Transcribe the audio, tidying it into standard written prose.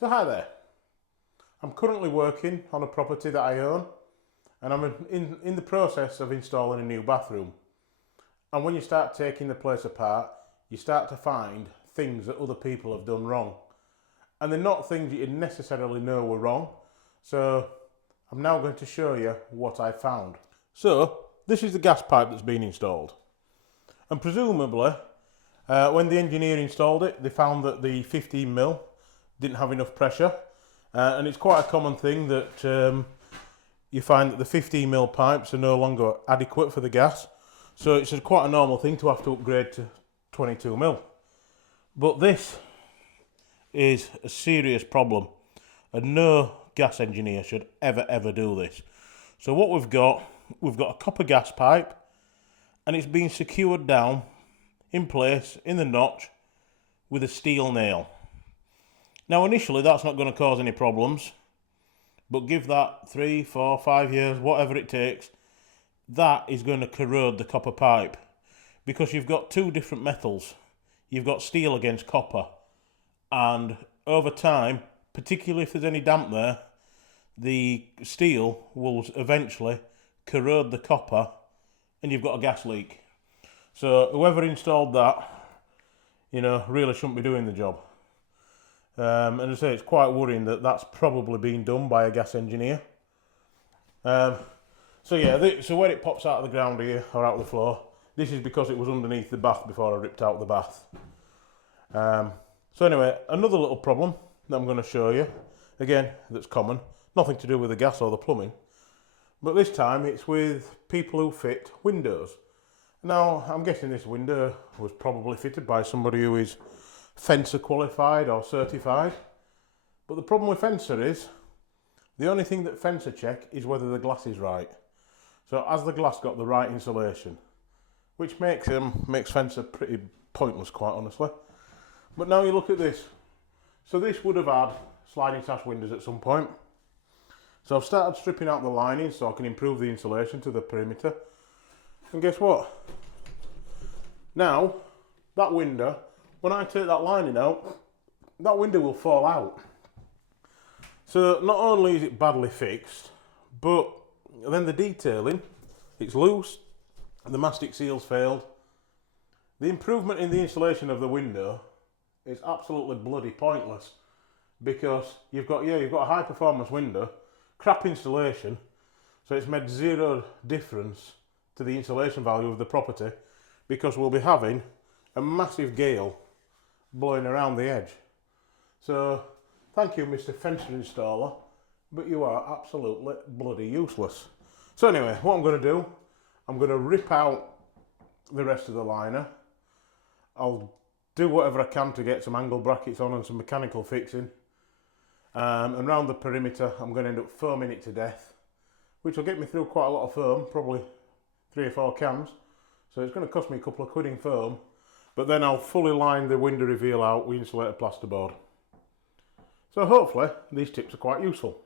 So hi there, I'm currently working on a property that I own and I'm in the process of installing a new bathroom. And when you start taking the place apart, you start to find things that other people have done wrong. And they're not things that you necessarily know were wrong. So I'm now going to show you what I found. So this is the gas pipe that's been installed. And presumably, when the engineer installed it, they found that the 15mm didn't have enough pressure. And it's quite a common thing that you find that the 15mm pipes are no longer adequate for the gas. So it's quite a normal thing to have to upgrade to 22mm. But this is a serious problem, and no gas engineer should ever do this. So what we've got a copper gas pipe, and it's been secured down in place in the notch with a steel nail. Now initially that's not going to cause any problems, but give that 3, 4, 5 years, whatever it takes, that is going to corrode the copper pipe, because you've got two different metals. You've got steel against copper, and over time, particularly if there's any damp there, the steel will eventually corrode the copper and you've got a gas leak. So whoever installed that, really shouldn't be doing the job. And as I say, it's quite worrying that that's probably been done by a gas engineer. So where it pops out of the ground here, or out of the floor, this is because it was underneath the bath before I ripped out the bath. So anyway, another little problem that I'm going to show you, again, that's common, nothing to do with the gas or the plumbing, but this time it's with people who fit windows. Now, I'm guessing this window was probably fitted by somebody who is fencer qualified or certified, but the problem with fencer is the only thing that fencer check is whether the glass is right. So has the glass got the right insulation, which makes fencer pretty pointless, quite honestly. But now you look at this. So this would have had sliding sash windows at some point. So I've started stripping out the lining so I can improve the insulation to the perimeter. And guess what? Now, that window, when I take that lining out, that window will fall out. So not only is it badly fixed, but then the detailing, it's loose, the mastic seal's failed. The improvement in the insulation of the window is absolutely bloody pointless, because you've got a high performance window, crap insulation, so it's made zero difference to the insulation value of the property, because we'll be having a massive gale blowing around the edge. So thank you, Mr. Fencer Installer, but you are absolutely bloody useless. So anyway, what I'm going to do, I'm going to rip out the rest of the liner. I'll do whatever I can to get some angle brackets on and some mechanical fixing. And around the perimeter, I'm going to end up foaming it to death, which will get me through quite a lot of foam, probably 3 or 4 cans. So it's going to cost me a couple of quid in foam, but then I'll fully line the window reveal out with insulated plasterboard. So hopefully these tips are quite useful.